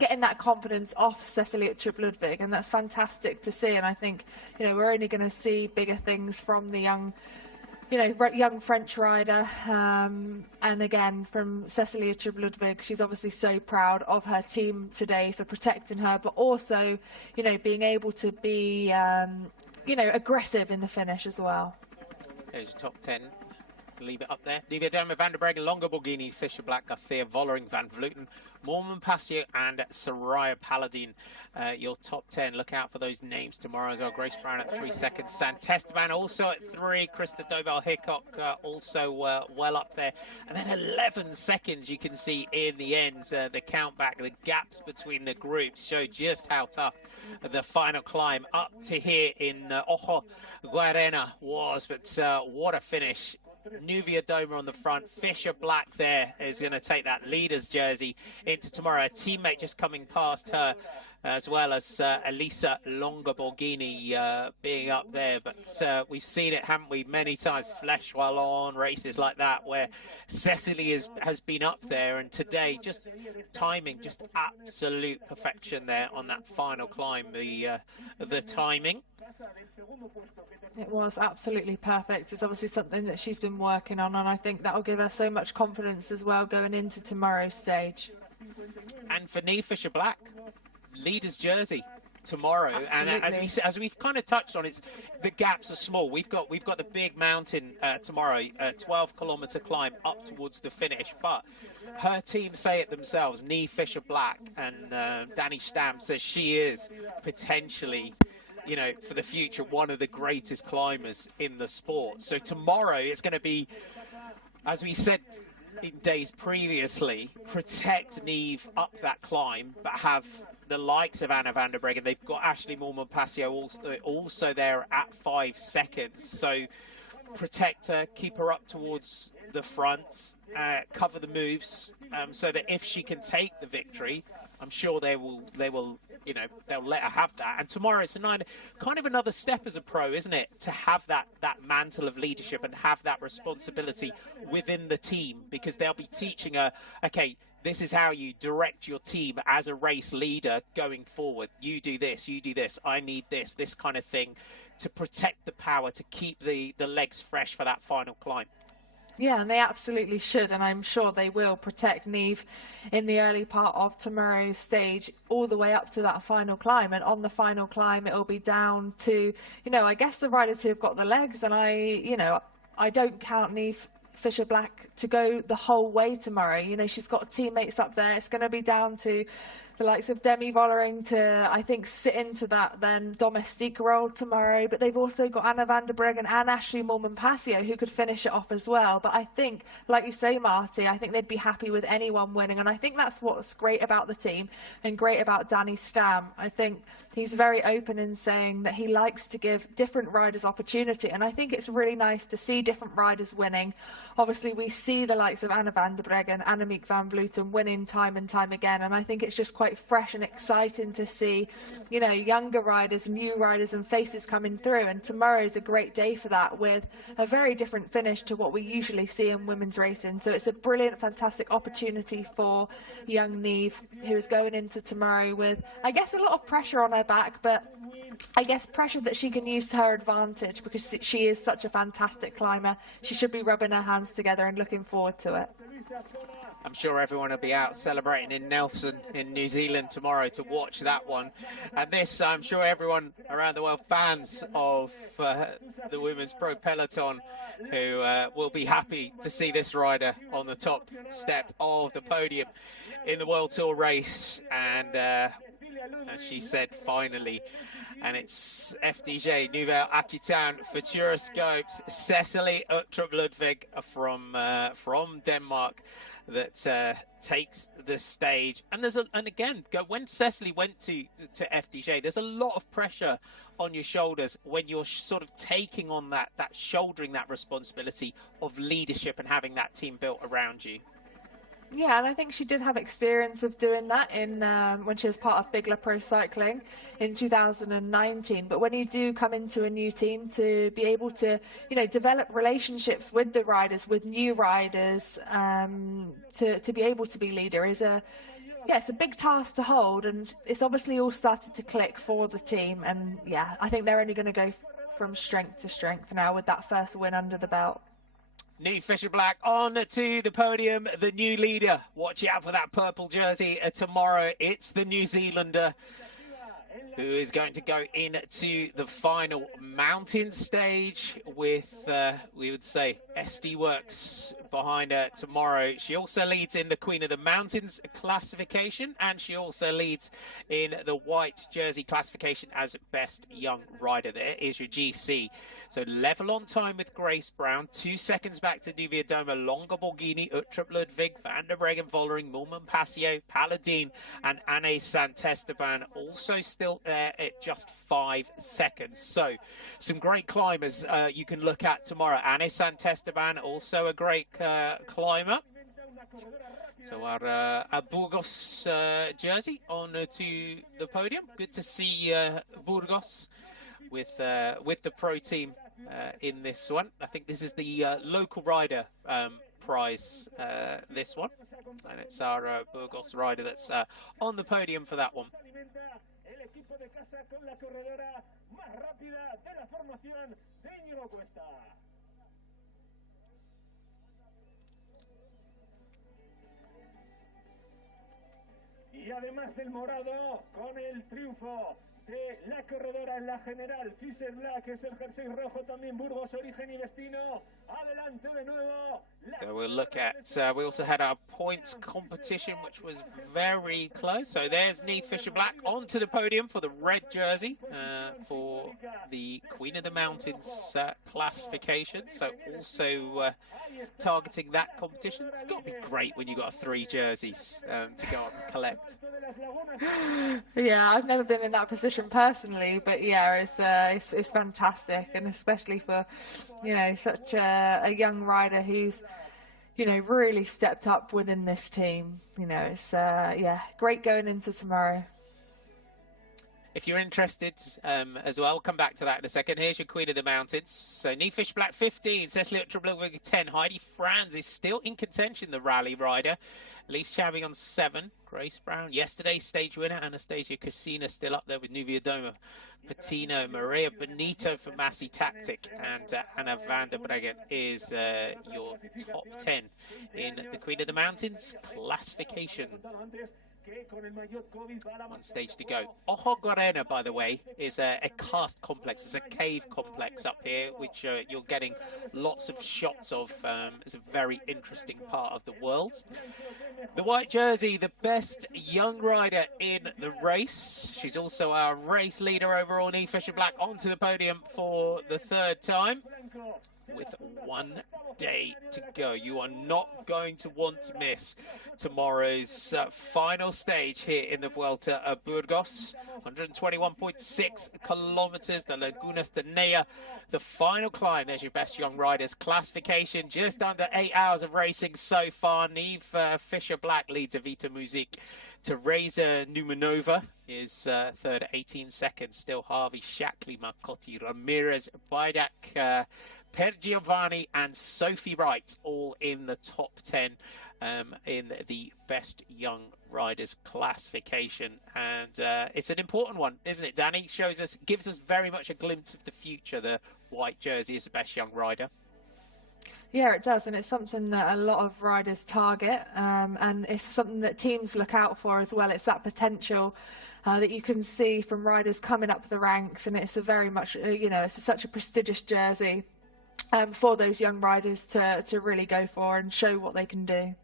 getting that confidence off Cecily Uttrup-Ludwig, and that's fantastic to see. And I think, you know, we're only going to see bigger things from the young French rider, and again from Cecily Uttrup-Ludwig. She's obviously so proud of her team today for protecting her, but also, you know, being able to be, you know, aggressive in the finish as well. There's your top 10. Leave it up there. Niewiadoma, Van der Breggen, Longoborghini, Fisher-Black, Garcia, Vollering, Van Vleuten, Moolman, Pasio and Soraya Paladin. Your top 10. Look out for those names tomorrow as well. Grace Brown at 3 seconds. Santesteban also at 3. Christa Dobell-Hickok also well up there. And then 11 seconds you can see in the end. The count back, the gaps between the groups show just how tough the final climb up to here in Ojo Guarena was. But what a finish Nuvia Doma on the front. Fisher Black there is going to take that leader's jersey into tomorrow. A teammate just coming past her, as well as Elisa Longa Borghini being up there. But we've seen it, haven't we, many times, flesh while on races like that, where Cecily has been up there, and today just timing, just absolute perfection there on that final climb. The timing. It was absolutely perfect. It's obviously something that she's been working on, and I think that'll give her so much confidence as well going into tomorrow's stage. And for Neve Fisher Black, leader's jersey tomorrow. Absolutely. And as we've kind of touched on, the gaps are small. We've got the big mountain tomorrow, 12-kilometer climb up towards the finish. But her team say it themselves. Neve Fisher Black and Danny Stam says she is potentially, you know, for the future, one of the greatest climbers in the sport. So tomorrow it's going to be, as we said in days previously, protect Neve up that climb, but have the likes of Anna van der Breggen. They've got Ashley Moorman-Passio also there at 5 seconds. So protect her, keep her up towards the front, cover the moves, so that if she can take the victory, I'm sure they will, you know, they'll let her have that. And tomorrow it's kind of another step as a pro, isn't it? To have that mantle of leadership and have that responsibility within the team, because they'll be teaching her, okay, this is how you direct your team as a race leader going forward. You do this, I need this kind of thing, to protect the power, to keep the legs fresh for that final climb. Yeah, and they absolutely should, and I'm sure they will protect Neve in the early part of tomorrow's stage all the way up to that final climb. And on the final climb, it'll be down to, you know, I guess the riders who have got the legs, and I don't count Neve Fisher Black to go the whole way tomorrow. You know, she's got teammates up there. It's going to be down to the likes of Demi Vollering to, I think, sit into that then domestique role tomorrow. But they've also got Anna van der Breggen and Ashley Moorman-Passio who could finish it off as well. But I think, like you say, Marty, I think they'd be happy with anyone winning. And I think that's what's great about the team and great about Danny Stam. I think he's very open in saying that he likes to give different riders opportunity. And I think it's really nice to see different riders winning. Obviously, we see the likes of Anna van der Breggen, Annemiek van Vleuten winning time and time again. And I think it's just quite fresh and exciting to see, you know, younger riders, new riders and faces coming through. And tomorrow is a great day for that, with a very different finish to what we usually see in women's racing. So it's a brilliant, fantastic opportunity for young Neve, who is going into tomorrow with, I guess, a lot of pressure on her back, but I guess pressure that she can use to her advantage, because she is such a fantastic climber. She should be rubbing her hands together and looking forward to it. I'm sure everyone will be out celebrating in Nelson in New Zealand tomorrow to watch that one. And this, I'm sure everyone around the world, fans of the women's pro peloton, who will be happy to see this rider on the top step of the podium in the World Tour race. And as she said, finally, and it's FDJ Nouvelle Aquitaine Futuroscopes, Cecily Uttrup Ludwig from Denmark, that takes the stage. And again, when Cecily went to FDJ, there's a lot of pressure on your shoulders when you're sort of taking on that shouldering that responsibility of leadership and having that team built around you. Yeah, and I think she did have experience of doing that in when she was part of Bigla Pro Cycling in 2019. But when you do come into a new team, to be able to, you know, develop relationships with the riders, with new riders, to be able to be leader is it's a big task to hold. And it's obviously all started to click for the team. And yeah, I think they're only going to go from strength to strength now with that first win under the belt. Neve Fisher Black on to the podium, the new leader. Watch out for that purple jersey tomorrow. It's the New Zealander who is going to go into the final mountain stage with, we would say, SD Worx behind her tomorrow. She also leads in the Queen of the Mountains classification, and she also leads in the white jersey classification as best young rider. There is your GC. So level on time with Grace Brown, 2 seconds back to Nubia Doma, Longa Borghini, Uttrup Ludwig, Van der Breggen, Vollering, Mulman Passio, Paladin, and Anne Santesteban also still there at just 5 seconds. So some great climbers you can look at tomorrow. Anne Santesteban, also a great climber. So our Burgos jersey on to the podium. Good to see Burgos with the pro team in this one. I think this is the local rider prize, this one, and it's our Burgos rider that's on the podium for that one. Y además del morado, con el triunfo de la corredora en la general, Fisher Black, es el jersey rojo también, Burgos, origen y destino. Adelante de nuevo. So we'll look at, we also had our points competition, which was very close. So there's Neve Fisher Black onto the podium for the red jersey for the Queen of the Mountains classification. So also targeting that competition. It's got to be great when you've got 3 jerseys to go on and collect. Yeah, I've never been in that position personally, but yeah, it's fantastic, and especially for, you know, such a young rider who's, you know, really stepped up within this team. You know, it's yeah, great going into tomorrow. If you're interested as well, come back to that in a second. Here's your Queen of the Mountains. So Neve Fisher Black 15, Cecily Uttrup 10, Heidi Franz is still in contention, the rally rider. Elise Chabby on 7, Grace Brown, yesterday's stage winner, Anastasia Casina still up there with Nubia Doma, Patino, Maria Benito for Massey Tactic, and Anna Van der Breggen is your top 10 in the Queen of the Mountains classification. 1 stage to go. Ojo Gorena, by the way, is a karst complex. It's a cave complex up here, which you're getting lots of shots of. It's a very interesting part of the world. The white jersey, the best young rider in the race. She's also our race leader overall, Neve Fisher Black, onto the podium for the 3rd time. With 1 day to go. You are not going to want to miss tomorrow's final stage here in the Vuelta a Burgos. 121.6 kilometers, the Lagunas de Nea. The final climb, there's your best young riders classification. Just under 8 hours of racing so far. Neve Fisher Black leads Evita Music. Teresa Numanova is 3rd at 18 seconds. Still Harvey, Shackley, Marcotti, Ramirez, Bidak, Per Giovanni and Sophie Wright all in the top 10 in the best young riders classification, and it's an important one, isn't it, Danny? Shows us, gives us very much a glimpse of the future. The white jersey is the best young rider. Yeah, it does, and it's something that a lot of riders target, and it's something that teams look out for as well. It's that potential that you can see from riders coming up the ranks, and it's a very much, you know, it's such a prestigious jersey for those young riders to really go for and show what they can do.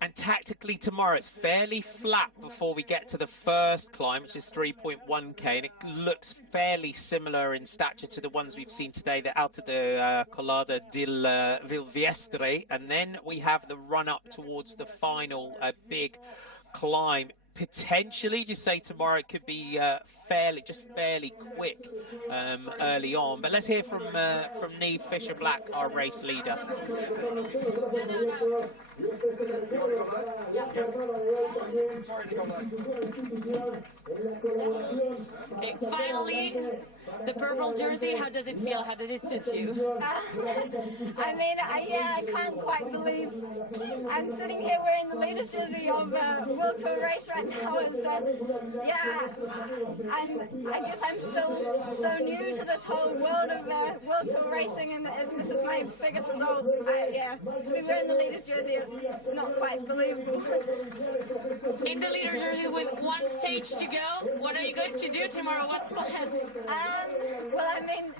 And tactically tomorrow, it's fairly flat before we get to the first climb, which is 3.1k, and it looks fairly similar in stature to the ones we've seen today, the Alta de Collada del Vilvestre, and then we have the run-up towards the final big climb. Potentially, just say tomorrow it could be fairly quick early on. But let's hear from Neve Fisher Black, our race leader. Okay, finally, the purple jersey, how does it feel? How does it sit you? I mean, I can't quite believe I'm sitting here wearing the latest jersey of World Tour race right now. Yeah, I guess I'm still so new to this whole world of World Tour racing, and this is my biggest result. Yeah, to be wearing the latest jersey is not quite believable. In the leader jersey with 1 stage to go, what are you going to do tomorrow? What's planned? Well, I mean,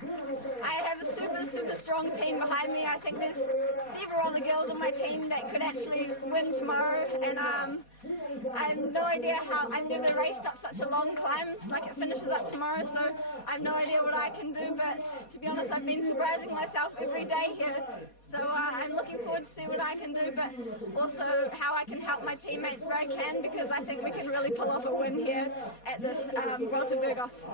I have super strong team behind me. I think there's several other girls on my team that could actually win tomorrow, and I have no idea how. I've never raced up such a long climb, like it finishes up tomorrow, so I have no idea what I can do, but to be honest, I've been surprising myself every day here. So I'm looking forward to see what I can do, but also how I can help my teammates where I can, because I think we can really pull off a win here at this Vuelta Burgos.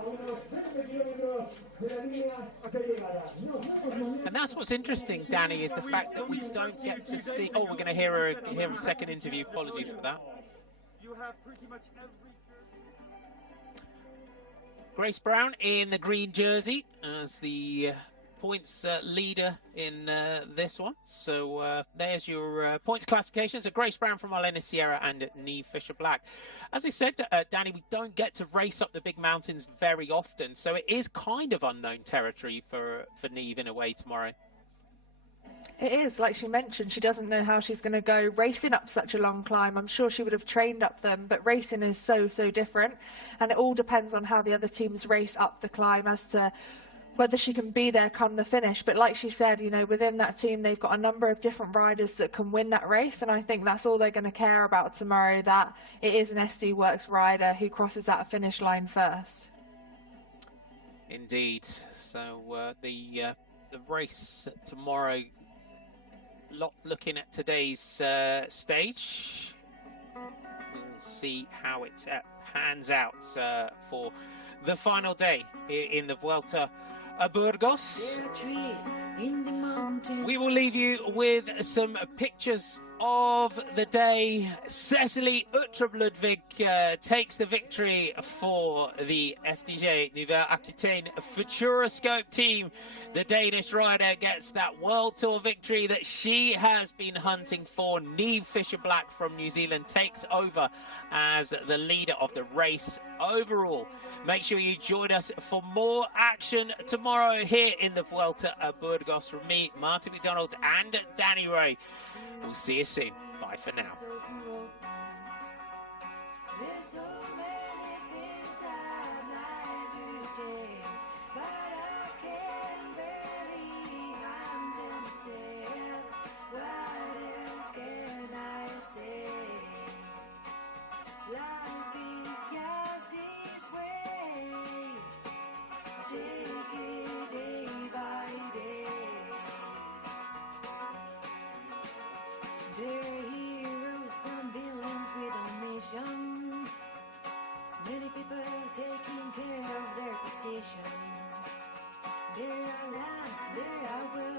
And that's what's interesting, Danny, is the fact that we don't get to see... Oh, we're going to hear a second interview. Apologies for that. You have pretty much every... Grace Brown in the green jersey as the points leader in this one. So there's your points classification. So Grace Brown from Marlena Sierra and Niamh Fisher-Black. As we said, Danny, we don't get to race up the big mountains very often. So it is kind of unknown territory for Niamh in a way tomorrow. It is, like she mentioned, she doesn't know how she's going to go racing up such a long climb. I'm sure she would have trained up them, but racing is so different. And it all depends on how the other teams race up the climb as to whether she can be there come the finish. But like she said, you know, within that team, they've got a number of different riders that can win that race. And I think that's all they're going to care about tomorrow, that it is an SD Works rider who crosses that finish line first. Indeed. So the race tomorrow, looking at today's stage, we'll see how it pans out for the final day in the Vuelta a Burgos. We will leave you with some pictures of the day. Cecily Uttrup-Ludwig takes the victory for the FDJ Nouvelle Aquitaine Futuroscope team. The Danish rider gets that World Tour victory that she has been hunting for. Niamh Fisher-Black from New Zealand takes over as the leader of the race overall. Make sure you join us for more action tomorrow here in the Vuelta a Burgos. From me, Martin McDonald and Danny Ray. We'll see you soon. Bye for now. There's so many things I'd like to change, but I can barely handle myself. What else can I say? Life is just this way. Take it day by day. There are heroes and villains with a mission. Many people taking care of their position. There are lands, there are worlds.